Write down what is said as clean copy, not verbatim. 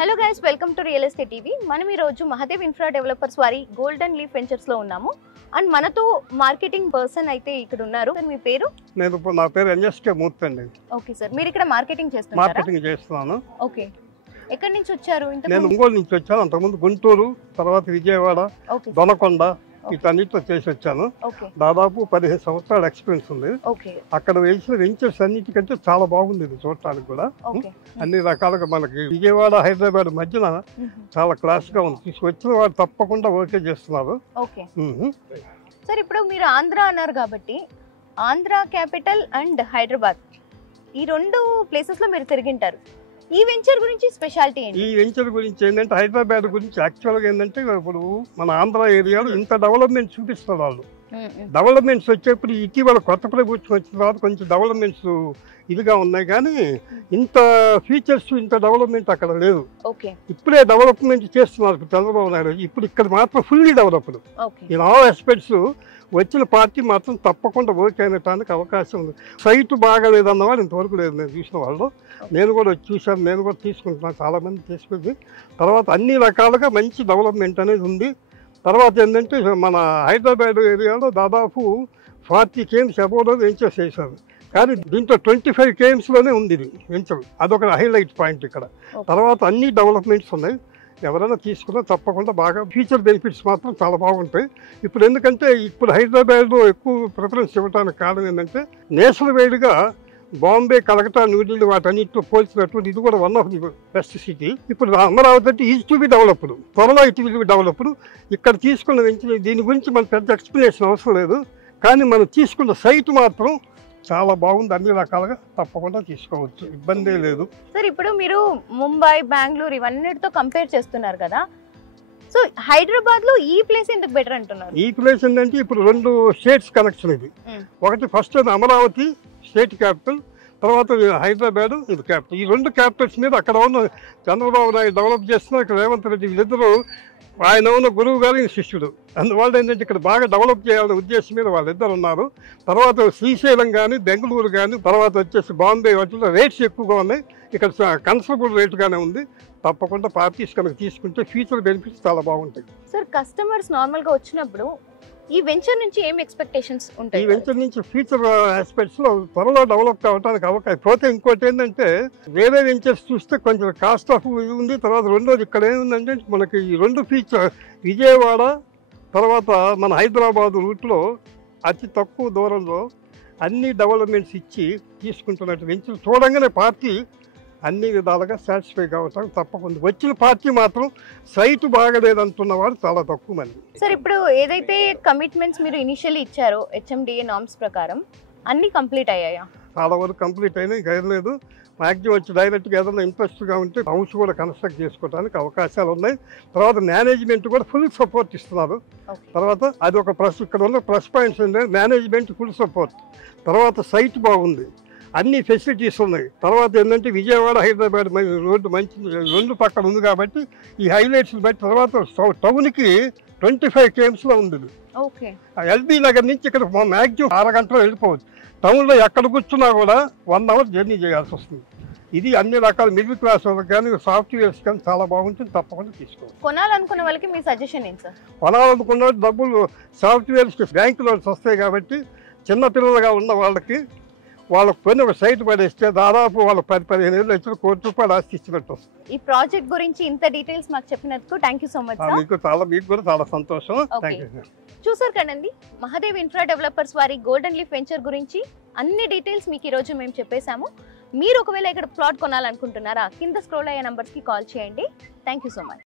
Hello guys, welcome to real estate TV. మనం ఈ రోజు మహాదేవ్ ఇన్ఫ్రా డెవలపర్స్ వారి గోల్డెన్ లీఫ్ వెంచర్స్ లో ఉన్నాము. అండ్ మనతో మార్కెటింగ్ పర్సన్ అయితే ఇక్కడ ఉన్నారు. మీ పేరు? నా పేరు ఎన్ఎస్కే మూర్తి అండి. ఓకే సార్, మీరు ఇక్కడ మార్కెటింగ్ చేస్తున్నాను. ఓకే, ఎక్కడి నుంచి వచ్చారు? నేను ఒంగోలు నుంచి వచ్చాను. అంతకుముందు గుంటూరు, తర్వాత విజయవాడ, దొనకొండ వీటన్నిటిలో చేసి వచ్చాను. దాదాపు 15 సంవత్సరాల ఎక్స్పీరియన్స్ ఉంది. అక్కడ వేసిన వెంచర్స్ అన్నిటికంటే చాలా బాగుంది ఇది చూడటానికి కూడా. అన్ని రకాలుగా మనకి విజయవాడ హైదరాబాద్ మధ్యన చాలా క్లాస్ గా ఉంది. తీసుకొచ్చిన వాడు తప్పకుండా ఓకే చేస్తున్నారు. సార్, ఇప్పుడు మీరు ఆంధ్ర అన్నారు కాబట్టి ఆంధ్ర క్యాపిటల్ అండ్ హైదరాబాద్ ఈ రెండు ప్లేసెస్ లో మీరు తిరిగింటారు. ఈ వెంచర్ గురించి స్పెషాలిటీ ఏంటి? ఈ వెంచర్ గురించి ఏంటంటే హైదరాబాద్ గురించి యాక్చువల్గా ఏంటంటే ఇప్పుడు మన ఆంధ్ర ఏరియాలో ఇంత డెవలప్మెంట్ చూపిస్తారు వాళ్ళు. డెవలప్మెంట్స్ వచ్చేప్పుడు ఇటీవల కొత్త ప్రభుత్వం వచ్చిన తర్వాత కొంచెం డెవలప్మెంట్స్ ఇదిగా ఉన్నాయి, కానీ ఇంత ఫీచర్స్ ఇంత డెవలప్మెంట్ అక్కడ లేదు. ఇప్పుడే డెవలప్మెంట్ చేస్తున్నారు చంద్రబాబు నాయుడు. ఇప్పుడు ఇక్కడ మాత్రం fully developed in all aspects. వచ్చిన పార్టీ మాత్రం తప్పకుండా ఓకే అనటానికి అవకాశం ఉంది. సైట్ బాగాలేదన్నవాడు ఇంతవరకు లేదు నేను చూసిన వాళ్ళు. నేను కూడా చూశాను, నేను కూడా తీసుకుంటున్నాను, చాలామంది తీసుకుంది. తర్వాత అన్ని రకాలుగా మంచి డెవలప్మెంట్ అనేది ఉంది. తర్వాత ఏంటంటే మన హైదరాబాద్ ఏరియాలో దాదాపు 40 km అబౌవ్ వెంచర్స్ వేశారు, కానీ దీంట్లో 25 kmలోనే ఉంది ఇది వెంచర్. అదొక హైలైట్ పాయింట్ ఇక్కడ. తర్వాత అన్ని డెవలప్మెంట్స్ ఉన్నాయి. ఎవరైనా తీసుకున్నా తప్పకుండా బాగా ఫ్యూచర్ బెనిఫిట్స్ మాత్రం చాలా బాగుంటాయి. ఇప్పుడు ఎందుకంటే ఇప్పుడు హైదరాబాద్లో ఎక్కువ ప్రిఫరెన్స్ ఇవ్వడానికి కారణం ఏంటంటే నేషనల్ వైడ్గా బాంబే, కలకత్తా, న్యూఢిల్లీ వాటన్నిటితో పోల్చినటువంటి ఇది కూడా one of the best city. ఇప్పుడు అమరావతి అంటే ఈజ్ టు బి డెవలప్డ్, త్వరలో ఇట్ విల్ బి డెవలప్డ్. ఇక్కడ తీసుకున్న వెంచర్ దీని గురించి మనకు పెద్ద ఎక్స్ప్లెనేషన్ అవసరం లేదు, కానీ మనం తీసుకున్న సైట్ మాత్రం చాలా బాగుంది. అన్ని రకాలుగా తప్పకుండా తీసుకోవచ్చు, ఇబ్బందే లేదు. సార్, ఇప్పుడు మీరు ముంబై, బెంగళూరు ఇవన్నిటితో కంపేర్ చేస్తున్నారు కదా, సో హైదరాబాద్ లో ఈ ప్లేస్ ఎందుకు బెటర్ అంటున్నారు? ఈ ప్లేస్ ఏంటంటే ఇప్పుడు 2 స్టేట్స్ కనెక్షన్ ఇది. ఒకటి ఫస్ట్ అమరావతి స్టేట్ క్యాపిటల్, తర్వాత హైదరాబాద్ ఇది క్యాపిటల్. ఈ 2 క్యాపిటల్స్ మీద అక్కడ ఉన్న చంద్రబాబు నాయుడు డెవలప్ చేస్తున్నారు. ఇక్కడ రేవంత్ రెడ్డి వీళ్ళిద్దరూ ఆయన ఉన్న గురువు గారి శిష్యుడు. అందువల్ల ఏంటంటే ఇక్కడ బాగా డెవలప్ చేయాలనే ఉద్దేశం మీద వాళ్ళిద్దరు ఉన్నారు. తర్వాత శ్రీశైలం కానీ, బెంగళూరు కానీ, తర్వాత వచ్చేసి బాంబే వాటిలో రేట్స్ ఎక్కువగా ఉన్నాయి. ఇక్కడ కన్సర్బుల్ రేటుగానే ఉంది. తప్పకుండా పార్టీస్ కనుక తీసుకుంటే ఫ్యూచర్ బెనిఫిట్స్ చాలా బాగుంటాయి. సార్, కస్టమర్స్ నార్మల్గా వచ్చినప్పుడు ఈ వెంచర్ నుంచి ఏం ఎక్స్పెక్టేషన్స్ ఉంటాయి? ఈ వెంచర్ నుంచి ఫ్యూచర్ ఆస్పెక్ట్స్ లో త్వరలో డెవలప్ కావడానికి అవకాశం. పోతే ఇంకోటి ఏంటంటే వేరే వెంచర్స్ చూస్తే కొంచెం కాస్ట్ ఆఫ్ ఇది ఉంది. తర్వాత రెండోది ఇక్కడ ఏముందంటే మనకి ఈ 2 ఫీచర్ విజయవాడ తర్వాత మన హైదరాబాద్ రూట్లో అతి తక్కువ దూరంలో అన్ని డెవలప్మెంట్స్ ఇచ్చి తీసుకుంటున్నట్టు వెంచర్ చూడంగానే పార్టీ అన్ని విధాలుగా సాటిస్ఫై కావటానికి తప్పకుండా. వచ్చిన పార్టీ మాత్రం సైట్ బాగలేదంటున్న వాడు చాలా తక్కువ మంది. సార్, ఇప్పుడు ఏదైతే కమిట్మెంట్స్ మీరు ఇనిషియల్లీ ఇచ్చారో HMDA నార్మ్స్ ప్రకారం అన్ని కంప్లీట్ అయ్యాయా? చాలా వరకు కంప్లీట్ అయినాయి, లేదు. మ్యాక్సిమం వచ్చి డైరెక్ట్గా ఏదైనా ఇంట్రెస్ట్గా ఉంటే హౌస్ కూడా కన్స్ట్రక్ట్ చేసుకోవడానికి అవకాశాలు ఉన్నాయి. తర్వాత మేనేజ్మెంట్ కూడా ఫుల్ సపోర్ట్ ఇస్తున్నారు. తర్వాత అది ఒక ప్లస్, ఇక్కడ ఉన్న ప్లస్ పాయింట్స్ ఏంటంటే మేనేజ్మెంట్ ఫుల్ సపోర్ట్, తర్వాత సైట్ బాగుంది, అన్ని ఫెసిలిటీస్ ఉన్నాయి. తర్వాత ఏంటంటే విజయవాడ హైదరాబాద్ రోడ్డు మంచి 2 పక్కన ఉంది కాబట్టి ఈ హైలైట్స్ బట్టి తర్వాత టౌన్కి 25 kmలో ఉంది. ఎల్బీ నగర్ నుంచి ఇక్కడ మ్యాక్సిమం 6 గంటలు వెళ్ళిపోవచ్చు. టౌన్లో ఎక్కడ కూర్చున్నా కూడా 1 hour జర్నీ చేయాల్సి వస్తుంది. ఇది అన్ని రకాల మిడిల్ క్లాస్ వాళ్ళకి కానీ సాఫ్ట్వేర్స్ కానీ చాలా బాగుంటుంది. తప్పకుండా తీసుకోవాలి. కొనాలనుకున్న వాళ్ళకి మీ సజెషన్ ఏంటి సార్? కొనాలనుకున్న డబ్బులు సాఫ్ట్వేర్స్ బ్యాంకు లోన్స్ వస్తాయి కాబట్టి చిన్నపిల్లలుగా ఉన్న వాళ్ళకి వాళ్ళకి కొన్ని ఒక సైట్ పడేస్తే దాదాపు వాళ్ళ 10-15 ఏళ్ళు వచ్చి ₹1 కోటి ఆస్తి ఇచ్చినట్టు వస్తుంది. ఈ ప్రాజెక్ట్ గురించి ఇంత డీటెయిల్స్ మాకు చెప్పినందుకు థ్యాంక్ యూ సో మచ్. మీకు కూడా చాలా సంతోషం. చూసారు కదండి, మహాదేవ్ ఇన్ఫ్రా డెవలపర్స్ వారి గోల్డెన్ లీఫ్ వెంచర్ గురించి అన్ని డీటెయిల్స్ మీకు ఈ రోజు మేము చెప్పేశాము. మీరు ఒకవేళ ఇక్కడ ప్లాట్ కొనాలనుకుంటున్నారా, కింద స్క్రోల్ అయ్యే నంబర్స్కి కాల్ చేయండి. Thank you so much.